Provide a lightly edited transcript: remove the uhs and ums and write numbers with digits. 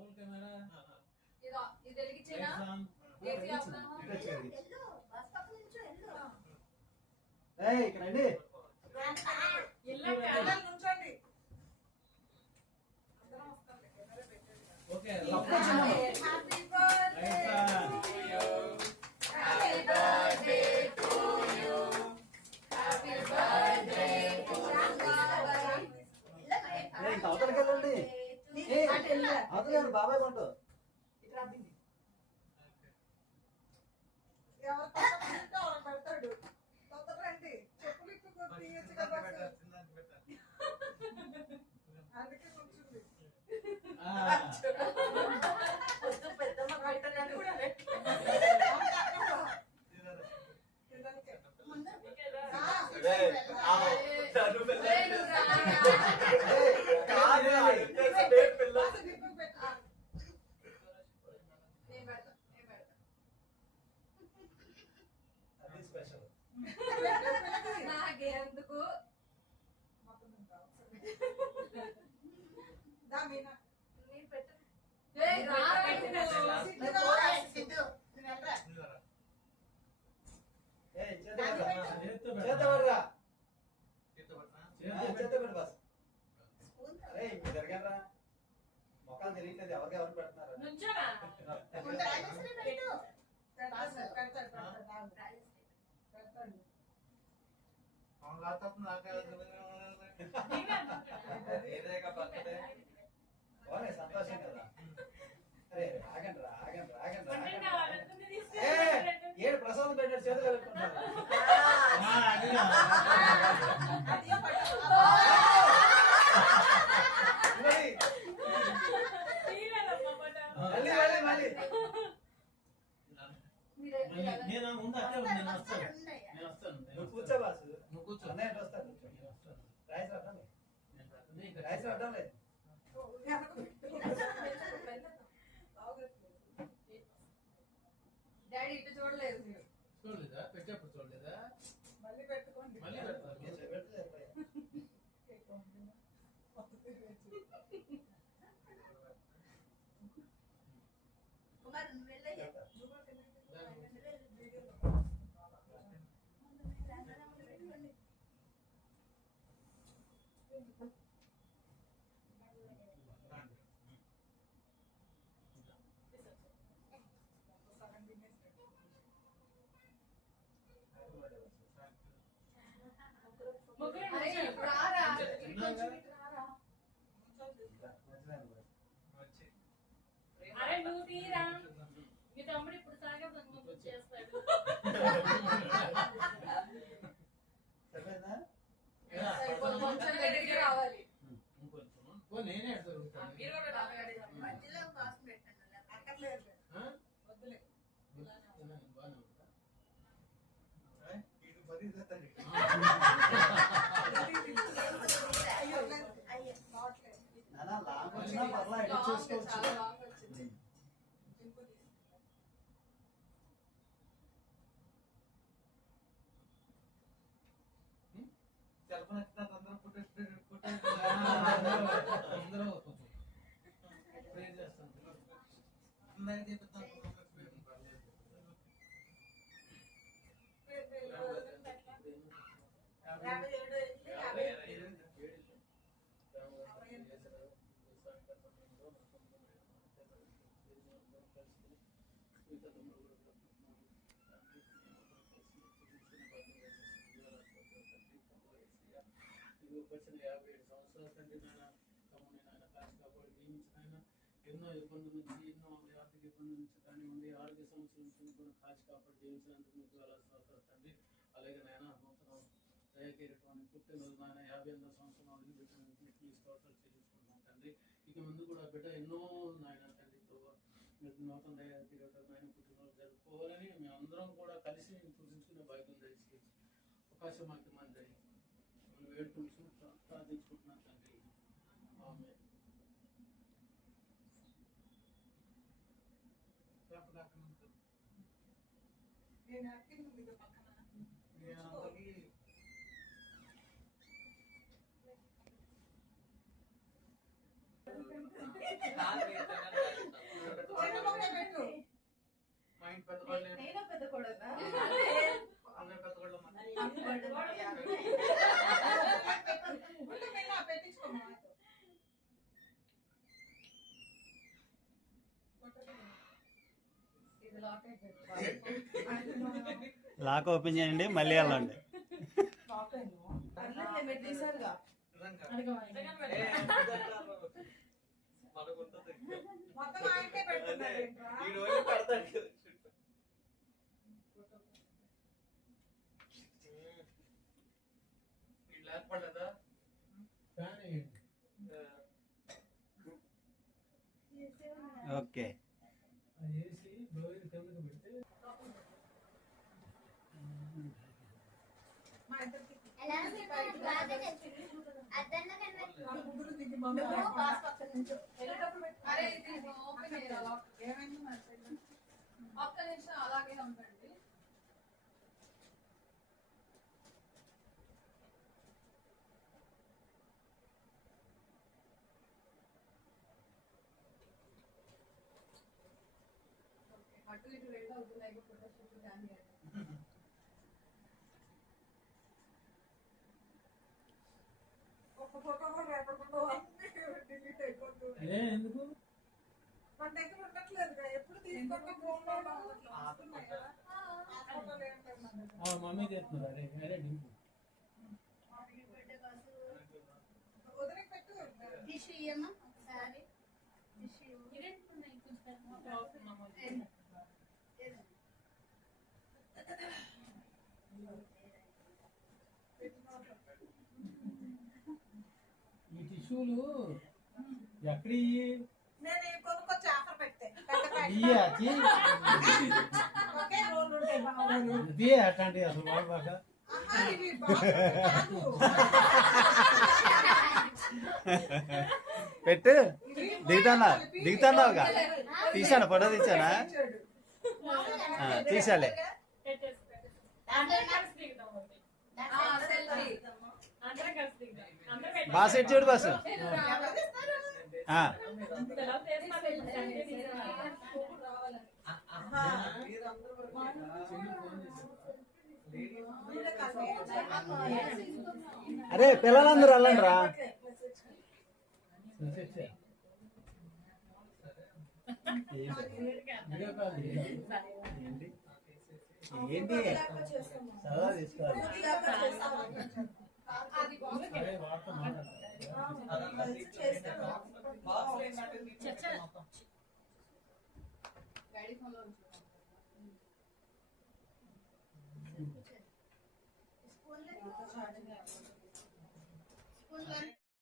Role camera ఇదో ఇది వెలిగించేనా ఏసీ ఆపునా ఎల్లో బస్ పక్కన నుంచో ఎల్లో ఏయ్ ఇక్కడ రండి ఎల్లో ప్యానల్ నుంచోండి okay happy birthday happy birthday to you happy birthday to ఏయ్ అవతలకి వెళ్ళండి ఏయ్ అవతలకి బాబాయ్ పండు ఇట్లా దిండి ఎవరు పక్కన పెడతాడు తొందరండి చెప్పులు ఇప్పు తీయచ్చు కదా అందుకే కూర్చుంది పెద్దమ్మ పెట్టడానికి కూడా నాకెందుకు మొక్కలు తెలియట్లేదు ఎవరికి ఎవరు పెడుతున్నారు సంతోషం కదా అరే ఆగండి ఆగండి ఆగండి ఏడు ప్రసాదం పెట్టాడు చేతులు కలుపుకుంటారు కూర్చో బాసు నువ్వు కూర్చో అన్నయ్య వస్తాను రాయిస్ అడ్డం లేదు డాడీ ఇటు చూడలేదు మీరు చూడలేదా పెట్టేప్పుడు చూడలేదా మళ్ళీ పెట్టుకోండి మళ్ళీ కుమార్ వెళ్ళయ్యా అరే నువ్వు తీరా మీ తమ్ముడు ఇప్పుడు సాగా చేస్తాడు రావాలి నేనే మధ్యలో కాస్ట్ పెట్టండి అక్కర్లేదు వద్దులే చాలా లాంగ్ వచ్చింది ఎన్నో ఇబ్బందుల నుంచి ఎన్నో ఆర్థిక ఇబ్బందుల నుంచి కానివ్వండి ఆరోగ్య సమస్యల నుంచి కూడా కాచి కాపాడు జీవించినందుకు మీకు చాలా సహకారం తండ్రి. అలాగే నాయన నూతన దయకేరటువంటి పుట్టినరోజు నాయన 58వ సంవత్సరం అడుగుపెట్టినందుకు మీకు స్తోత్రాలు చెల్లించుకుంటున్నాం తండ్రి. ఇక ముందు కూడా బిడ్డ ఎన్నో నాయన తండ్రి నూతన దయకేరటం నాయన పుట్టినరోజు జరుపుకోవాలని మేము అందరం కూడా కలిసి సూచించుకునే భాగ్యం దయచేసి అవకాశం మాకు మంది మనం వేడుకుంటూ ప్రార్థించుకుంటున్నాం తండ్రి. ఆమేన్. పక్కన పెద్ద కోడలు నేను పెద్ద కొడక అందరు పెద్ద కోడలు అమ్మ. ఇది లాక్ అయిపోయింది. లాక్ ఓపెన్ చేయండి, మళ్ళీ వెళ్ళండి. తీసారుగా నిజంగా. ఏ, మనకుంటుంది. మొత్తం ఆయనకే పెడుతున్నారు ఈ రోజు పెడతాడు కదా. వీళ్ళు ఏర్పడలేదా? ఓకే. మా ఇద్దరికి అరే ఇది ఓపెన్ చేయరా లాక్? ఏమైంది మరి పెళ్ళి? ఒక్క నిమిషం అలాగే ఉండండి. అటు ఇటు వెళ్ళి అవుతున్నాయి ఫోటో షూట్ కానీ ఒక ఫోటో కూడా రేపకుండా డిలీట్ అయిపోతుంది. ఎందుకు మన దగ్గర ఉండట్లేదు ఎప్పుడు తీసుకుంటే ఫోన్లో వస్తున్నాయి కదా ఆ ఫోటోలు ఏంటంటే మన దగ్గర. మమ్మీ చేస్తున్నారు. అరే డింపు వదిలి పెట్టు టిష్యూ ఇయ్యమ్మా ఒకసారి. టిష్యూ ఈ టిష్యూలు ఎక్కడ నేను కొనుక్కొచ్చి ఆఫర్ పెడితే ఒకే రోల్ ఉంటాయి బాబు. ఇదే అట్లాంటి అసలు బాగా ఆహా, ఇవి బాగుంటాయి కాదు. పెట్టు. ఇవి దిగుతాన్నావుగా. తీసాను, ఫోటో తీసానా? ఇచ్చాడు. తీసాలే. అందరం కలిసి దిగుదాం ఒకటి. సెల్ఫీ. అందరం కలిసి దిగుదాం. అందరం పెట్టు. బాస్ ఎటు చూడు బాసు. ఎవరిస్తారు? తర్వాత వేస్తాను. అంటే తీసుకోవాలి. ఆహా. వీళ్ళే కాదు. అరే పిల్లలందరూ వెళ్ళండి రా. ఏంటి సరదా తీసుకోవాలి. అది బాగుంది. డాడీ ఫోన్లో ఉంచు. స్కూల్లో